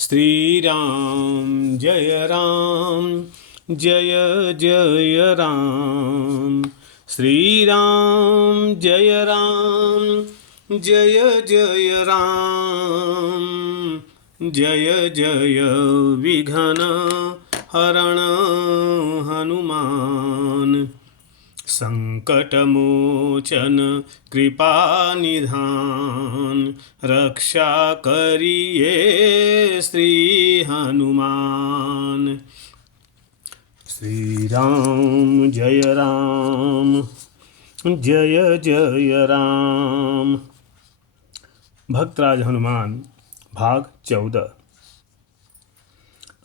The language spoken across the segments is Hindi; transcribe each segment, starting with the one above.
श्री राम जय राम जय जय राम। श्री राम जय राम जय जय राम। जय जय विघ्न हरण हनुमान। संकटमोचन कृपा निधान। रक्षा करिए श्री हनुमान। श्री राम जय राम जय जय राम। भक्तराज हनुमान भाग 14।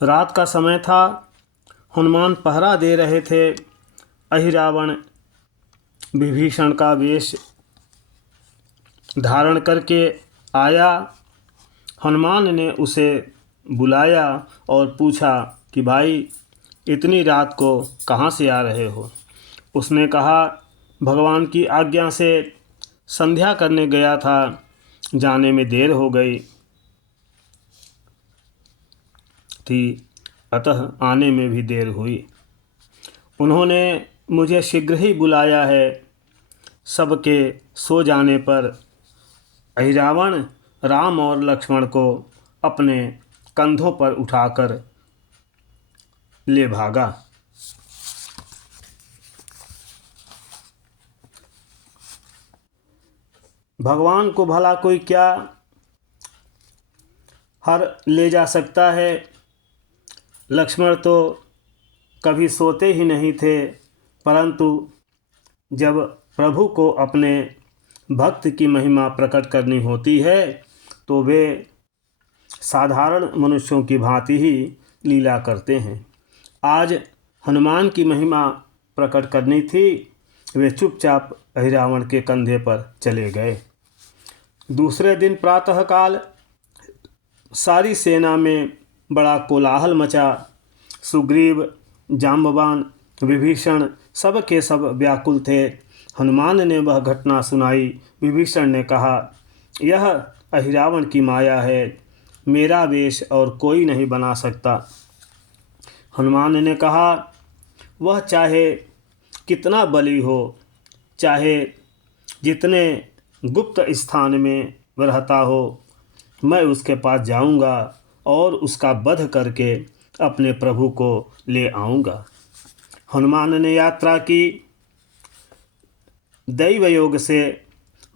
रात का समय था। हनुमान पहरा दे रहे थे। अहिरावण विभीषण का वेश धारण करके आया। हनुमान ने उसे बुलाया और पूछा कि भाई, इतनी रात को कहाँ से आ रहे हो? उसने कहा, भगवान की आज्ञा से संध्या करने गया था, जाने में देर हो गई थी, अतः आने में भी देर हुई। उन्होंने मुझे शीघ्र ही बुलाया है। सबके सो जाने पर अहिरावण राम और लक्ष्मण को अपने कंधों पर उठाकर ले भागा। भगवान को भला कोई क्या हर ले जा सकता है? लक्ष्मण तो कभी सोते ही नहीं थे, परंतु जब प्रभु को अपने भक्त की महिमा प्रकट करनी होती है तो वे साधारण मनुष्यों की भांति ही लीला करते हैं। आज हनुमान की महिमा प्रकट करनी थी। वे चुपचाप अहिरावण के कंधे पर चले गए। दूसरे दिन प्रातःकाल सारी सेना में बड़ा कोलाहल मचा। सुग्रीव, जाम्बवान, विभीषण सब के सब व्याकुल थे। हनुमान ने वह घटना सुनाई। विभीषण ने कहा, यह अहिरावण की माया है, मेरा वेश और कोई नहीं बना सकता। हनुमान ने कहा, वह चाहे कितना बली हो, चाहे जितने गुप्त स्थान में रहता हो, मैं उसके पास जाऊंगा और उसका वध करके अपने प्रभु को ले आऊंगा। हनुमान ने यात्रा की। दैव योग से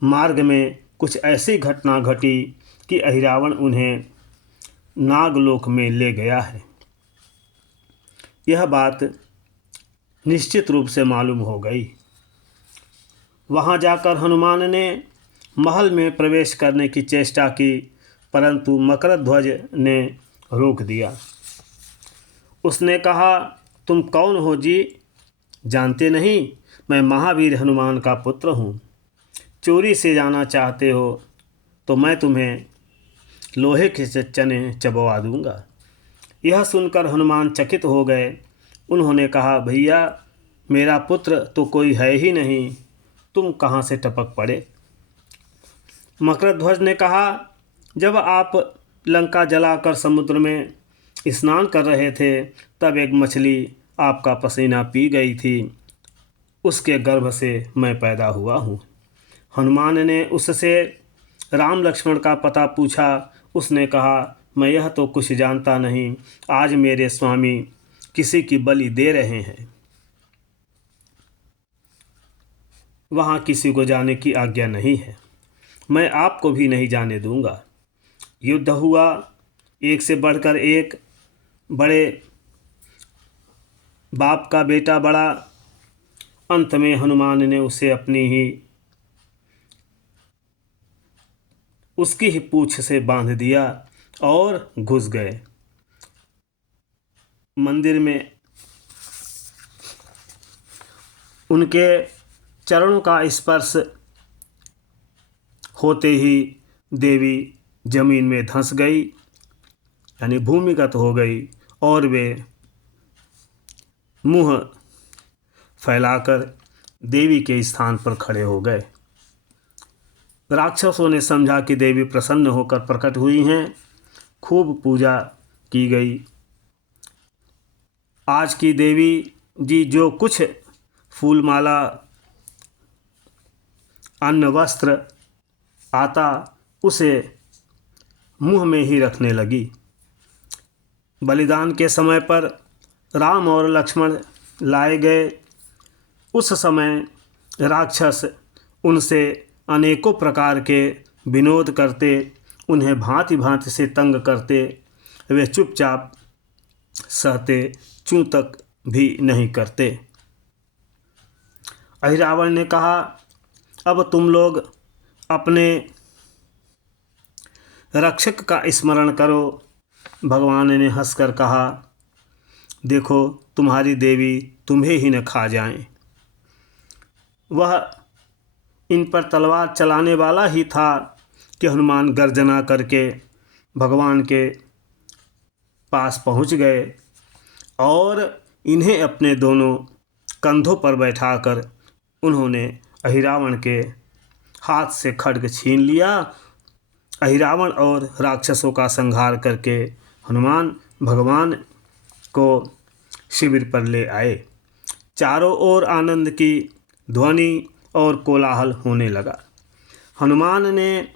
मार्ग में कुछ ऐसी घटना घटी कि अहिरावण उन्हें नागलोक में ले गया है। यह बात निश्चित रूप से मालूम हो गई। वहां जाकर हनुमान ने महल में प्रवेश करने की चेष्टा की, परंतु मकरध्वज ने रोक दिया। उसने कहा, तुम कौन हो जी? जानते नहीं, मैं महावीर हनुमान का पुत्र हूँ। चोरी से जाना चाहते हो तो मैं तुम्हें लोहे के चने चबवा दूंगा। यह सुनकर हनुमान चकित हो गए। उन्होंने कहा, भैया, मेरा पुत्र तो कोई है ही नहीं, तुम कहाँ से टपक पड़े? मकरध्वज ने कहा, जब आप लंका जलाकर समुद्र में स्नान कर रहे थे, तब एक मछली आपका पसीना पी गई थी, उसके गर्भ से मैं पैदा हुआ हूँ। हनुमान ने उससे राम लक्ष्मण का पता पूछा। उसने कहा, मैं यह तो कुछ जानता नहीं, आज मेरे स्वामी किसी की बलि दे रहे हैं। वहाँ किसी को जाने की आज्ञा नहीं है, मैं आपको भी नहीं जाने दूंगा। युद्ध हुआ, एक से बढ़कर एक, बड़े बाप का बेटा बड़ा। अंत में हनुमान ने उसे उसकी ही पूंछ से बांध दिया और घुस गए मंदिर में। उनके चरणों का स्पर्श होते ही देवी जमीन में धंस गई, यानी भूमिगत हो गई, और वे मुंह फैलाकर देवी के स्थान पर खड़े हो गए। राक्षसों ने समझा कि देवी प्रसन्न होकर प्रकट हुई हैं, खूब पूजा की गई। आज की देवी जी जो कुछ फूलमाला, अन्न, वस्त्र आता उसे मुंह में ही रखने लगी। बलिदान के समय पर राम और लक्ष्मण लाए गए। उस समय राक्षस उनसे अनेकों प्रकार के विनोद करते, उन्हें भांति भांति से तंग करते। वे चुपचाप सहते, चूं तक भी नहीं करते। अहिरावण ने कहा, अब तुम लोग अपने रक्षक का स्मरण करो। भगवान ने हंसकर कहा, देखो तुम्हारी देवी तुम्हें ही न खा जाएं। वह इन पर तलवार चलाने वाला ही था कि हनुमान गर्जना करके भगवान के पास पहुंच गए और इन्हें अपने दोनों कंधों पर बैठाकर उन्होंने अहिरावण के हाथ से खड्ग छीन लिया। अहिरावण और राक्षसों का संहार करके हनुमान भगवान को शिविर पर ले आए। चारों ओर आनंद की ध्वनि और कोलाहल होने लगा। हनुमान ने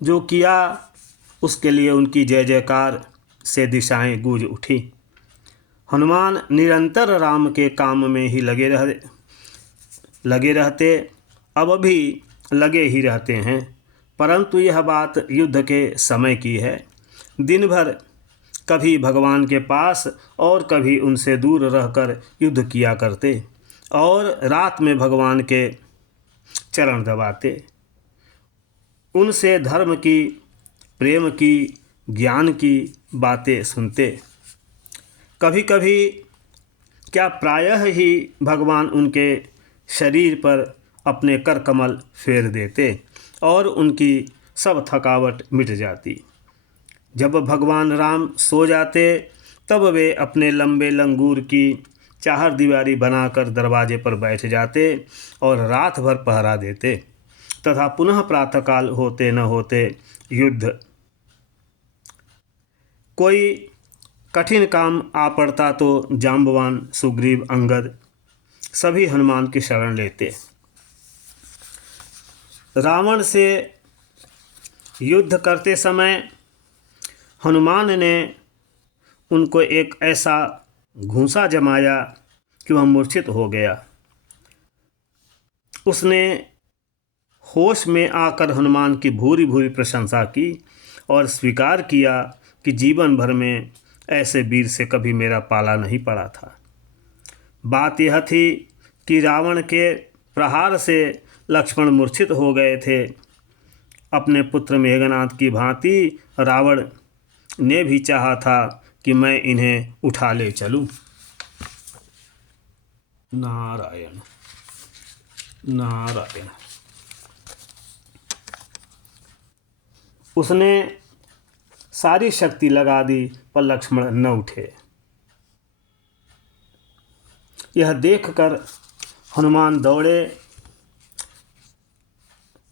जो किया उसके लिए उनकी जय जयकार से दिशाएं गूंज उठी। हनुमान निरंतर राम के काम में ही लगे रहते, अब भी लगे ही रहते हैं, परंतु यह बात युद्ध के समय की है। दिन भर कभी भगवान के पास और कभी उनसे दूर रहकर युद्ध किया करते और रात में भगवान के चरण दबाते, उनसे धर्म की, प्रेम की, ज्ञान की बातें सुनते। कभी कभी क्या प्रायः ही भगवान उनके शरीर पर अपने कर कमल फेर देते और उनकी सब थकावट मिट जाती। जब भगवान राम सो जाते तब वे अपने लंबे लंगूर की चारदीवारी बनाकर दरवाजे पर बैठ जाते और रात भर पहरा देते तथा पुनः प्रातःकाल होते न होते युद्ध। कोई कठिन काम आ पड़ता तो जाम्बवान, सुग्रीव, अंगद सभी हनुमान की शरण लेते। रावण से युद्ध करते समय हनुमान ने उनको एक ऐसा घूंसा जमाया कि वह मूर्छित हो गया। उसने होश में आकर हनुमान की भूरी भूरी प्रशंसा की और स्वीकार किया कि जीवन भर में ऐसे वीर से कभी मेरा पाला नहीं पड़ा था। बात यह थी कि रावण के प्रहार से लक्ष्मण मूर्छित हो गए थे। अपने पुत्र मेघनाद की भांति रावण ने भी चाहा था कि मैं इन्हें उठा ले चलूं। नारायण नारायण। उसने सारी शक्ति लगा दी पर लक्ष्मण न उठे। यह देखकर हनुमान दौड़े।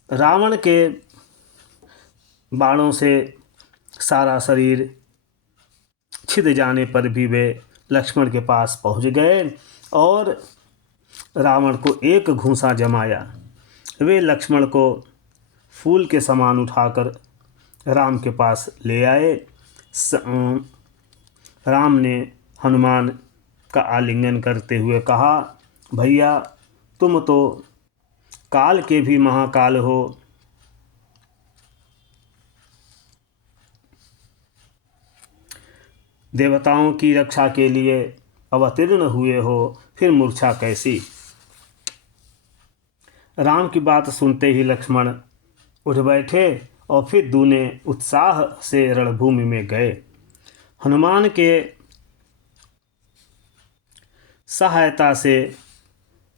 रावण के बाणों से सारा शरीर छिद जाने पर भी वे लक्ष्मण के पास पहुंच गए और रावण को एक घूंसा जमाया। वे लक्ष्मण को फूल के समान उठाकर राम के पास ले आए। राम ने हनुमान का आलिंगन करते हुए कहा, भैया तुम तो काल के भी महाकाल हो। देवताओं की रक्षा के लिए अवतीर्ण हुए हो, फिर मूर्छा कैसी। राम की बात सुनते ही लक्ष्मण उठ बैठे और फिर दूने उत्साह से रणभूमि में गए। हनुमान के सहायता से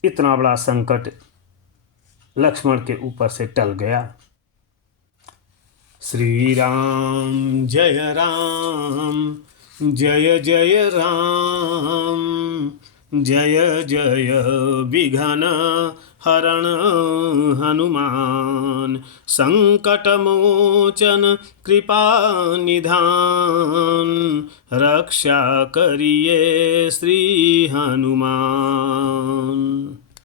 इतना बड़ा संकट लक्ष्मण के ऊपर से टल गया। श्री राम जय राम, जय जय राम, जय जय विघ्न हरण हनुमान, संकट मोचन कृपा निधान, रक्षा करिए श्री हनुमान।